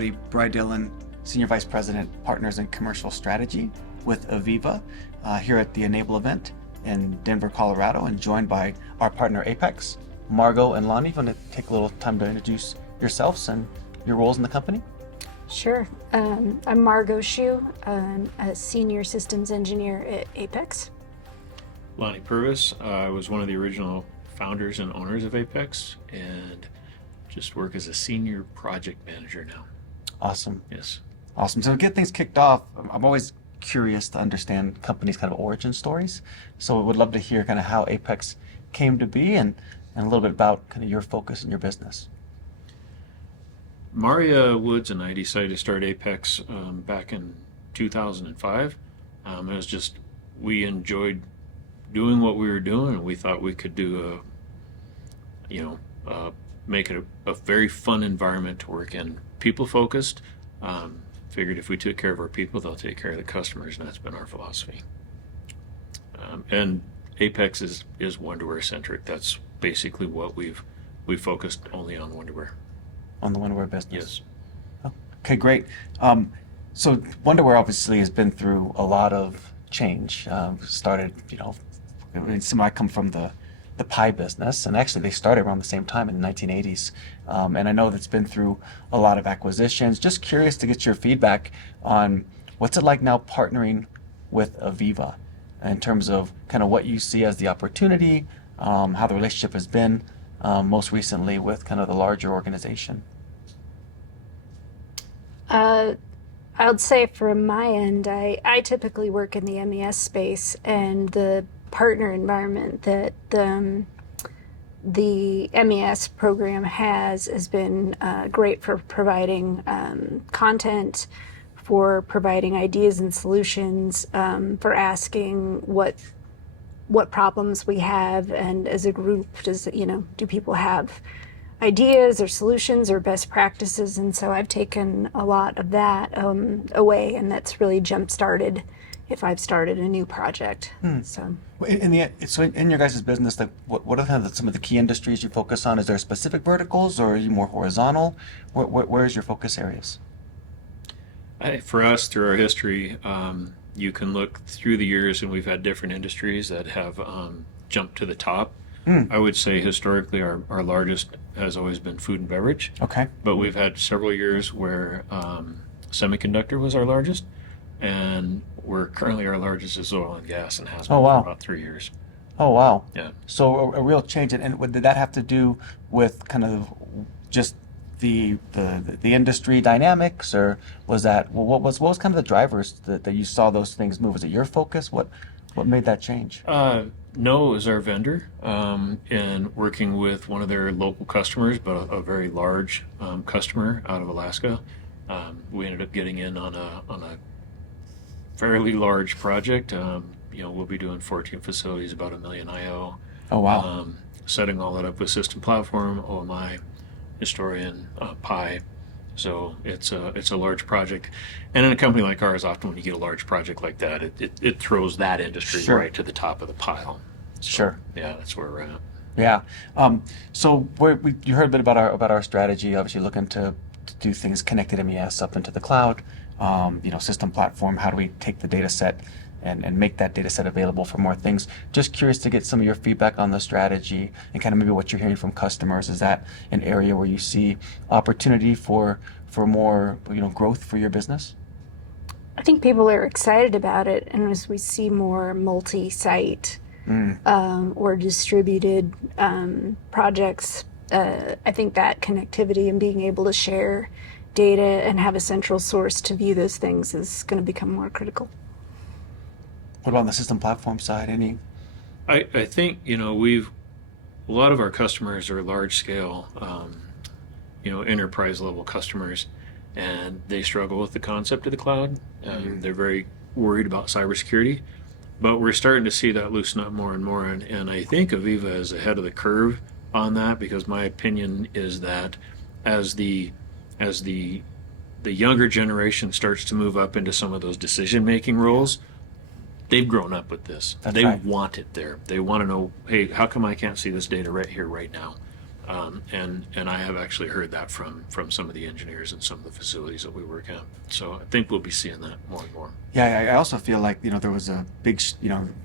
everybody. Bry Dillon, Senior Vice President, Partners and Commercial Strategy with Aviva, here at the Enable event in Denver, Colorado, and joined by our partner Apex. Margot and Lonnie, you want to take a little time to introduce yourselves and your roles in the company? Sure. I'm Margot Shu. I'm a Senior Systems Engineer at Apex. Lonnie Purvis. I was one of the original founders and owners of Apex and just work as a Senior Project Manager now. Awesome. Yes. Awesome. So to get things kicked off, I'm always curious to understand companies' kind of origin stories. So I would love to hear kind of how Apex came to be and a little bit about kind of your focus in your business. Maria Woods and I decided to start Apex back in 2005. It was just, we enjoyed doing what we were doing, and we thought we could do make it a very fun environment to work in. People focused. Figured if we took care of our people, they'll take care of the customers, and that's been our philosophy. And Apex is Wonderware centric. That's basically what we've focused only on Wonderware. On the Wonderware business. Yes. Okay, great. So Wonderware obviously has been through a lot of change. Started, I come from the pie business, and actually they started around the same time in the 1980s. And I know that's been through a lot of acquisitions. Just curious to get your feedback on what's it like now partnering with Aviva in terms of kind of what you see as the opportunity, how the relationship has been most recently with kind of the larger organization. I would say from my end, I typically work in the MES space, and the partner environment that the MES program has been great for providing content, for providing ideas and solutions, for asking what problems we have, and as a group, do people have ideas or solutions or best practices? And so I've taken a lot of that away, and that's really jump-started if I've started a new project. So in your guys' business, like what are kind of some of the key industries you focus on? Is there specific verticals, or are you more horizontal? Where is your focus areas? For us, through our history, you can look through the years, and we've had different industries that have jumped to the top. I would say historically our largest has always been food and beverage. Okay. But we've had several years where semiconductor was our largest, and we're currently our largest is oil and gas, and has been Oh, wow. for about 3 years. Oh, wow. Yeah. So a real change. And did that have to do with kind of just the industry dynamics, or was that, what was kind of the drivers that you saw those things move? Was it your focus? What made that change? No, it was our vendor, and working with one of their local customers, but a very large customer out of Alaska. We ended up getting in on a fairly large project. We'll be doing 14 facilities, about 1 million IO. Oh, wow. Setting all that up with System Platform, OMI, Historian, Pi. So it's a large project, and in a company like ours, often when you get a large project like that, it throws that industry Sure. right to the top of the pile. So, Sure. Yeah, that's where we're at. Yeah. So you heard a bit about our strategy. Obviously, looking to do things connected MES up into the cloud. System platform. How do we take the data set and make that data set available for more things? Just curious to get some of your feedback on the strategy and kind of maybe what you're hearing from customers. Is that an area where you see opportunity for more growth for your business? I think people are excited about it, and as we see more multi-site or distributed projects, I think that connectivity and being able to share data and have a central source to view those things is going to become more critical. What about on the system platform side? Any? I think a lot of our customers are large scale, enterprise level customers, and they struggle with the concept of the cloud. They're very worried about cybersecurity, but we're starting to see that loosen up more and more. And I think Aviva is ahead of the curve on that, because my opinion is that as the younger generation starts to move up into some of those decision making roles, they've grown up with this. That's They right. want it there. They want to know, hey, how come I can't see this data right here, right now? And I have actually heard that from some of the engineers and some of the facilities that we work at. So I think we'll be seeing that more and more. Yeah, I also feel like, there was a big,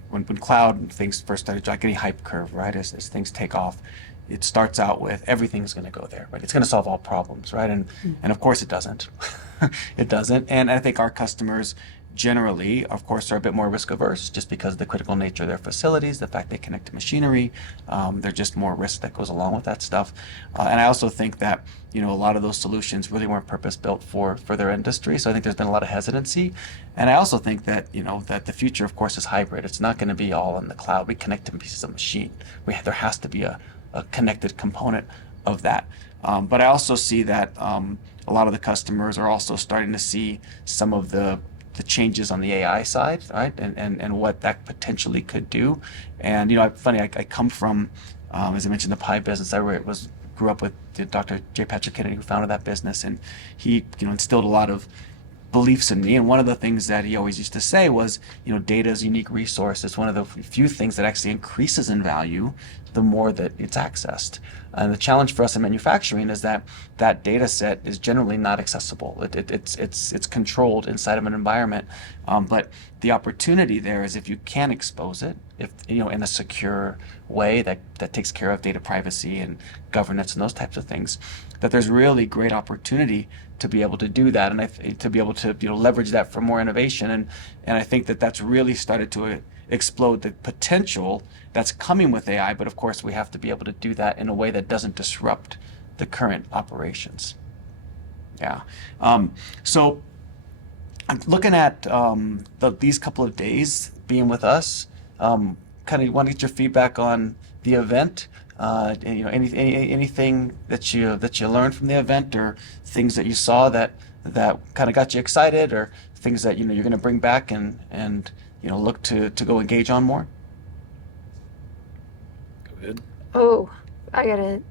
when cloud things first started, like any hype curve, right? As things take off, it starts out with everything's going to go there, right? It's going to solve all problems, right? And of course it doesn't. It doesn't. And I think our customers generally, of course, are a bit more risk averse just because of the critical nature of their facilities, the fact they connect to machinery. There's just more risk that goes along with that stuff. And I also think that, a lot of those solutions really weren't purpose built for their industry. So I think there's been a lot of hesitancy. And I also think that, that the future, of course, is hybrid. It's not going to be all in the cloud. We connect to pieces of machine. There has to be a connected component of that. But I also see that a lot of the customers are also starting to see some of the changes on the AI side, right? And what that potentially could do. And, funny, I come from, as I mentioned, the pie business. I grew up with Dr. J. Patrick Kennedy, who founded that business. And he, instilled a lot of beliefs in me. And one of the things that he always used to say was, data is a unique resource. It's one of the few things that actually increases in value the more that it's accessed. And the challenge for us in manufacturing is that that data set is generally not accessible. It's controlled inside of an environment. But the opportunity there is if you can expose it, if in a secure way that takes care of data privacy and governance and those types of things, that there's really great opportunity to be able to do that, and to be able to leverage that for more innovation. And I think that that's really started to explode the potential that's coming with AI. But of course, we have to be able to do that in a way that doesn't disrupt the current operations. Yeah. So I'm looking at these couple of days being with us. Kind of want to get your feedback on the event. Anything that you learned from the event, or things that you saw that kind of got you excited, or things that you're going to bring back and look to go engage on more. Go ahead. Oh, I got it.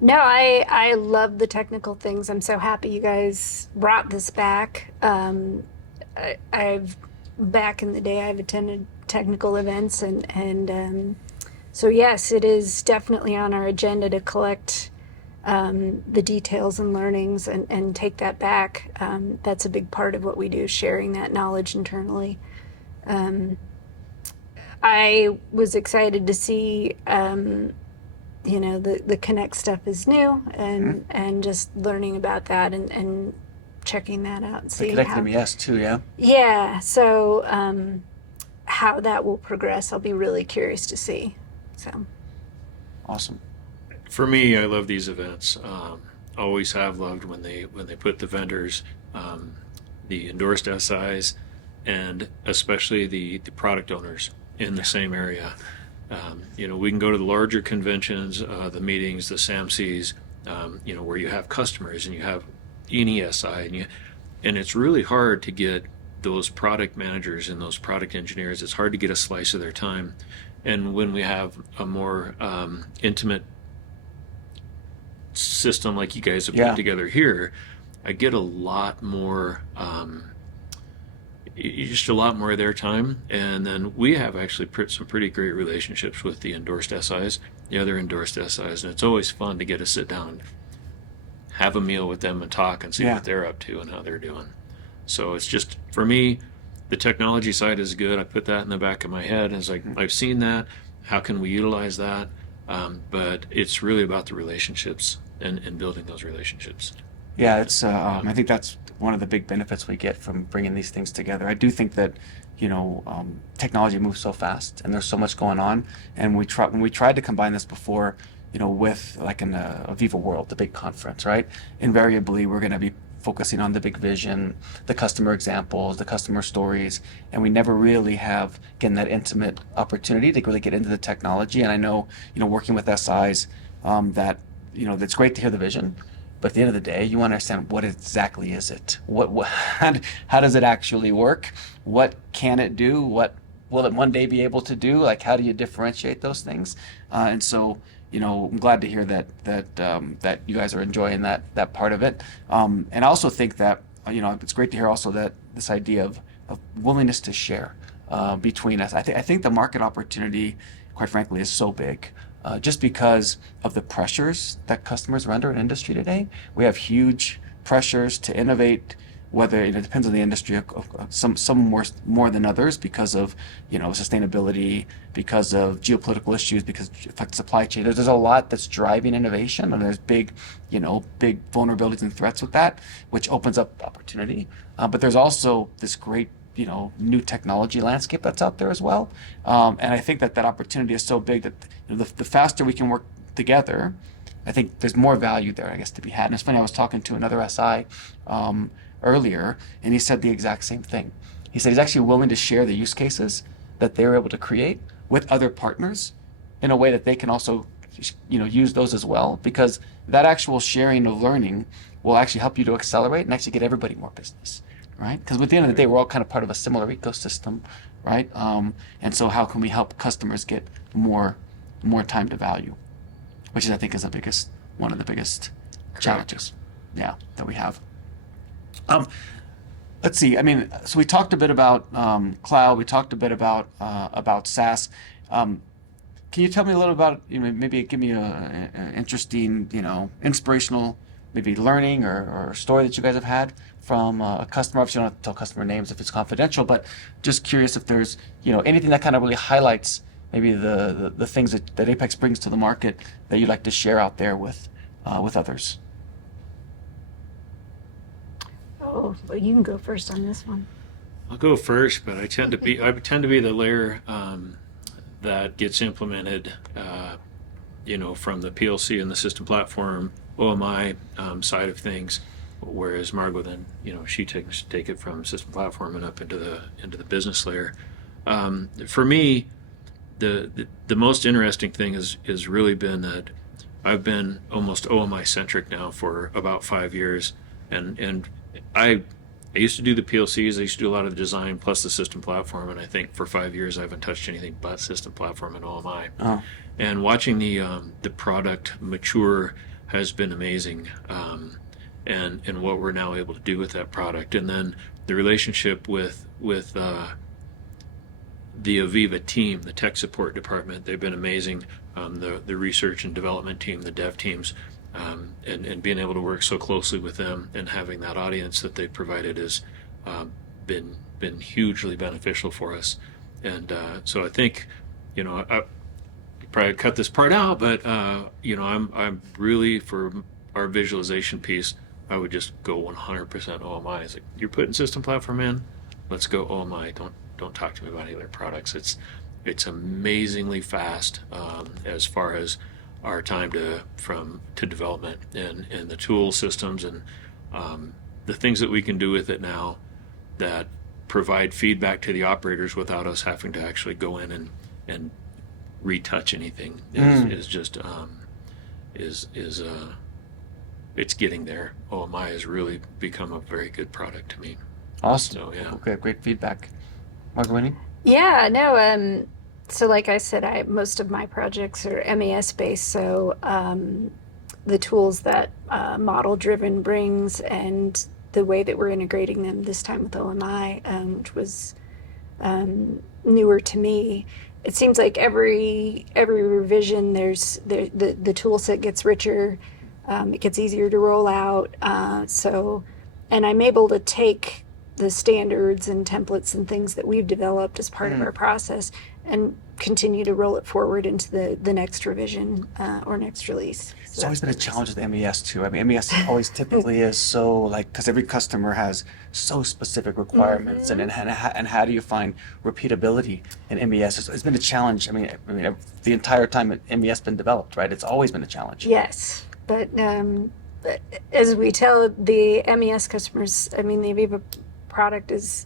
No, I love the technical things. I'm so happy you guys brought this back. I've back in the day, I've attended technical events, and so yes, it is definitely on our agenda to collect the details and learnings and take that back. That's a big part of what we do, sharing that knowledge internally. I was excited to see, the Connect stuff is new, and just learning about that and checking that out and seeing Connect MES too, yeah? Yeah, so how that will progress, I'll be really curious to see. So Awesome. For me, I love these events. Always have loved when they put the vendors, the endorsed SIs, and especially the product owners in the same area. We can go to the larger conventions, the meetings, the SAMCs, where you have customers and you have NESI, and it's really hard to get those product managers and those product engineers. It's hard to get a slice of their time. And when we have a more intimate system like you guys have put together here, I get a lot more, just a lot more of their time. And then we have actually put some pretty great relationships with the endorsed SIs, the other endorsed SIs, and it's always fun to get to sit down, have a meal with them and talk and see what they're up to and how they're doing. So it's just, for me, the technology side is good. I put that in the back of my head. It's like, I've seen that. How can we utilize that? But it's really about the relationships and building those relationships. Yeah, it's. I think that's one of the big benefits we get from bringing these things together. I do think that, technology moves so fast, and there's so much going on. And when we tried to combine this before, with like in a Viva World, the big conference, right? Invariably, we're going to be focusing on the big vision, the customer examples, the customer stories, and we never really have, again, that intimate opportunity to really get into the technology. And I know, working with SIs, that, it's great to hear the vision, but at the end of the day, you want to understand what exactly is it? How does it actually work? What can it do? What will it one day be able to do? Like, how do you differentiate those things? And so, I'm glad to hear that you guys are enjoying that part of it. And I also think that, it's great to hear also that this idea of willingness to share between us. I think the market opportunity, quite frankly, is so big. just because of the pressures that customers are under in industry today. We have huge pressures to innovate, whether it depends on the industry, some more than others because of sustainability, because of geopolitical issues, because it affects supply chain. There's a lot that's driving innovation, and there's big vulnerabilities and threats with that, which opens up opportunity. But there's also this great new technology landscape that's out there as well. And I think that opportunity is so big that the faster we can work together, I think there's more value there, I guess, to be had. And it's funny, I was talking to another SI earlier, and he said the exact same thing. He said he's actually willing to share the use cases that they were able to create with other partners in a way that they can also use those as well, because that actual sharing of learning will actually help you to accelerate and actually get everybody more business, right? Because at the end of the day, we're all kind of part of a similar ecosystem, right? And so how can we help customers get more time to value, which is, I think, is one of the biggest challenges, that we have. Let's see. I mean, so we talked a bit about cloud. We talked a bit about SaaS. Can you tell me a little about, maybe give me an interesting, inspirational, maybe learning or story that you guys have had from a customer? Obviously, you don't have to tell customer names if it's confidential, but just curious if there's, anything that kind of really highlights maybe the things that Apex brings to the market that you'd like to share out there with others. Oh, well, you can go first on this one. I'll go first, but I tend to be the layer that gets implemented, from the PLC and the system platform OMI side of things, whereas Margot then, she take it from system platform and up into the business layer. For me, the most interesting thing has really been that I've been almost OMI centric now for about 5 years, and I used to do the PLCs. I used to do a lot of the design plus the system platform, and I think for 5 years I haven't touched anything but system platform and OMI. Oh. And watching the product mature has been amazing, and what we're now able to do with that product, and then the relationship with the Aviva team, the tech support department. They've been amazing. The research and development team, the dev teams. And being able to work so closely with them and having that audience that they've provided has been hugely beneficial for us. And so I think, I probably cut this part out, but I'm really, for our visualization piece, I would just go 100% OMI. It's like, you're putting system platform in, let's go OMI. Don't talk to me about any other products. It's amazingly fast as far as our time to development and the tool systems and the things that we can do with it now that provide feedback to the operators without us having to actually go in and retouch anything is just it's getting there. OMI has really become a very good product to me. Awesome. So yeah. Okay, great feedback. Margarine? Yeah, no, so like I said, most of my projects are MES based, so the tools that Model Driven brings and the way that we're integrating them this time with OMI, which was newer to me. It seems like every revision, the tool set gets richer, it gets easier to roll out. And I'm able to take the standards and templates and things that we've developed as part of our process and continue to roll it forward into the next revision or next release. It's always been a challenge with MES too. I mean, MES always typically is so because every customer has so specific requirements, and how do you find repeatability in MES? It's been a challenge. I mean, the entire time MES has been developed, right? It's always been a challenge. Yes, but as we tell the MES customers, I mean, the Aviva product is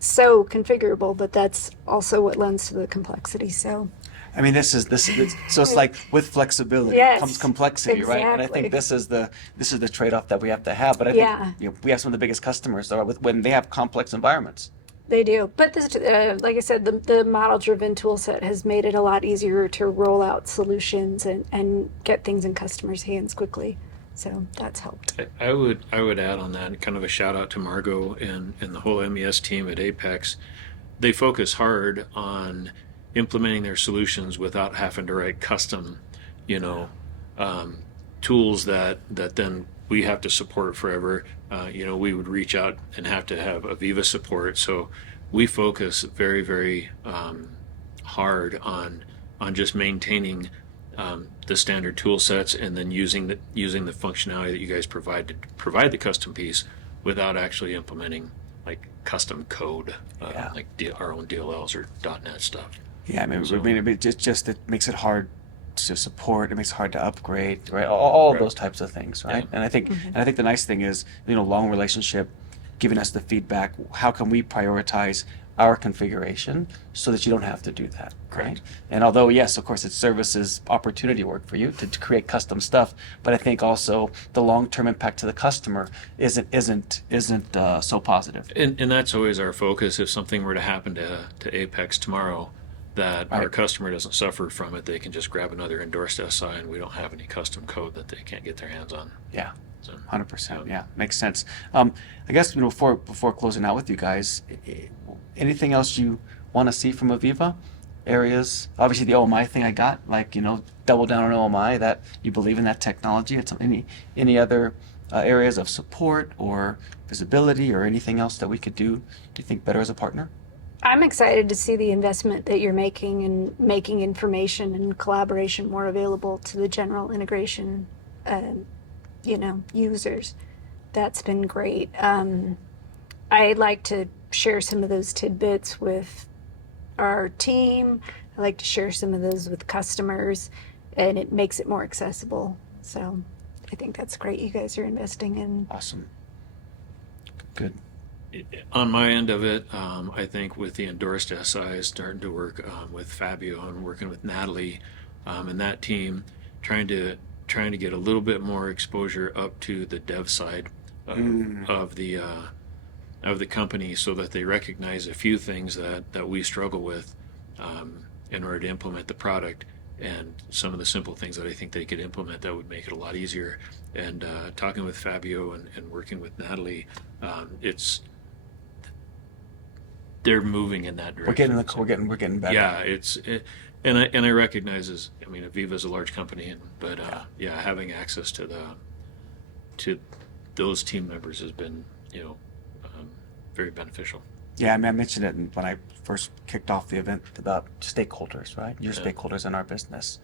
so configurable, but that's also what lends to the complexity. So I mean, this is so it's like with flexibility comes complexity, right? And I think this is the trade-off that we have to have. But I think we have some of the biggest customers when they have complex environments. They do, but this, like I said, the model-driven tool set has made it a lot easier to roll out solutions and get things in customers' hands quickly. So that's helped. I would add on that, kind of a shout out to Margot and the whole MES team at Apex. They focus hard on implementing their solutions without having to write custom, tools that then we have to support forever. We would reach out and have to have Aviva support. So we focus very, very hard on just maintaining the standard tool sets, and then using the functionality that you guys provide to provide the custom piece without actually implementing like custom code, like our own DLLs or .NET stuff. Yeah, it makes it hard to support. It makes it hard to upgrade, right? All of those types of things, right? Yeah. And I think the nice thing is, long relationship, giving us the feedback. How can we prioritize our configuration so that you don't have to do that, right? Correct. And although yes, of course, it services opportunity work for you to create custom stuff, but I think also the long-term impact to the customer isn't so positive. And that's always our focus. If something were to happen to Apex tomorrow, that our customer doesn't suffer from it, they can just grab another endorsed SI, and we don't have any custom code that they can't get their hands on. Yeah. So, 100%. Yeah, makes sense. I guess before closing out with you guys, anything else you want to see from Aviva? Areas, obviously the OMI thing I got, double down on OMI, that you believe in that technology. It's any other areas of support or visibility or anything else that we could do you think better as a partner? I'm excited to see the investment that you're making in making information and collaboration more available to the general integration, users. That's been great. I'd like to share some of those tidbits with our team. I like to share some of those with customers, and it makes it more accessible. So I think that's great. You guys are investing in. Awesome. Good. On my end of it, I think with the endorsed SIs starting to work with Fabio and working with Natalie and that team, trying to get a little bit more exposure up to the dev side of the company, so that they recognize a few things that we struggle with in order to implement the product, and some of the simple things that I think they could implement that would make it a lot easier. And talking with Fabio and working with Natalie, they're moving in that direction. We're getting better. Yeah, and I recognize Aviva is a large company, but having access to those team members has been very beneficial. Yeah, I mentioned it when I first kicked off the event about stakeholders, right? Your stakeholders in our business.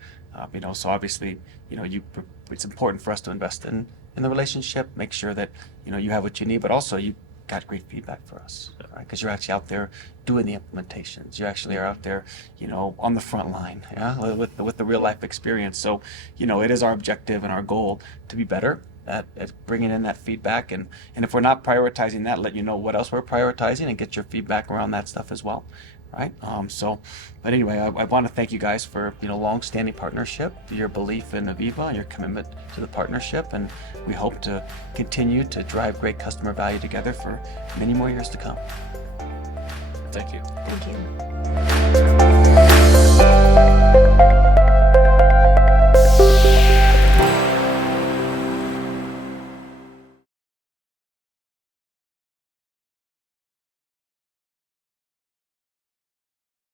So obviously, it's important for us to invest in the relationship, make sure that, you have what you need, but also you got great feedback for us, right? Because you're actually out there doing the implementations. You actually are out there, on the front line, with the real life experience. So, it is our objective and our goal to be better at bringing in that feedback, and if we're not prioritizing that, let you know what else we're prioritizing and get your feedback around that stuff as well, right? But anyway, I want to thank you guys for long-standing partnership, your belief in Aviva, your commitment to the partnership, and we hope to continue to drive great customer value together for many more years to come. Thank you. Thank you.